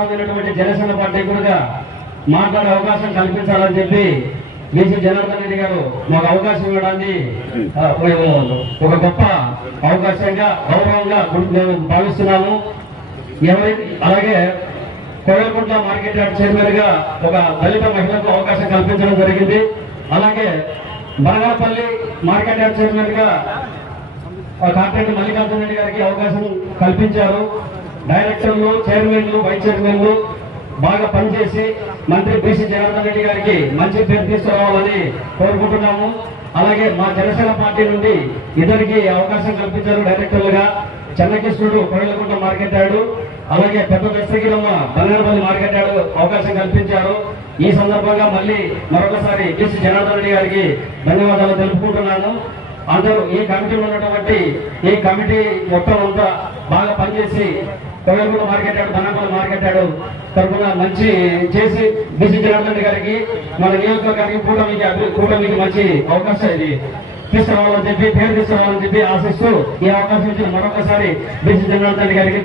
భాగస్వామ్యమైనటువంటి Janasena party కూడా మాట్లాడే అవకాశం కల్పించాలని చెప్పి బీసీ జనార్దన్ రెడ్డి గారు మాకు అవకాశం ఇవ్వడాన్ని ఒక గొప్ప అవకాశంగా గౌరవంగా మేము భావిస్తున్నాము. అలాగే కోయలకుంట్ల మార్కెట్ యార్డ్ చైర్మన్ గా ఒక దళిత మహిళకు అవకాశం కల్పించడం జరిగింది. అలాగే బనగానపల్లి మార్కెట్ యార్డ్ చైర్మన్ గా కాంట్రాక్టర్ మల్లికార్జున రెడ్డి గారికి అవకాశం కల్పించారు. డైరెక్టర్లు, చైర్మన్లు, వైస్ చైర్మన్లు బాగా పనిచేసి మంత్రి బీసీ జనార్దన్ రెడ్డి గారికి మంచి పేరు తీసుకురావాలని కోరుకుంటున్నాము. అలాగే మా జనసేన పార్టీ నుండి ఇద్దరికి అవకాశం కల్పించారు డైరెక్టర్లుగా. చెన్నకృష్ణుడు కోయలకుంట్ల మార్కెట్ యార్డ్, అలాగే పెద్ద దస్తగిరమ్మ బంగారపల్లి మార్కెట్ యార్డ్ అవకాశం కల్పించారు. ఈ సందర్భంగా మళ్ళీ మరొకసారి బీసీ జనార్దన్ రెడ్డి గారికి ధన్యవాదాలు తెలుపుకుంటున్నాను. అందరూ ఈ కమిటీలో ఉన్నటువంటి ఈ కమిటీ మొత్తం అంతా బాగా పనిచేసి Koilkuntla market yard, Bangarapalli market yard తరఫున మంచి చేసి బీసీ జనార్దన్ రెడ్డి గారికి మన నియోజకవర్గానికి కూటమికి మంచి అవకాశం ఇది తీసుకురావాలని చెప్పి పేరు తీసుకురావాలని చెప్పి ఆశిస్తూ ఈ అవకాశం ఇచ్చిన మరొకసారి బీసీ జనార్దన్ రెడ్డి గారికి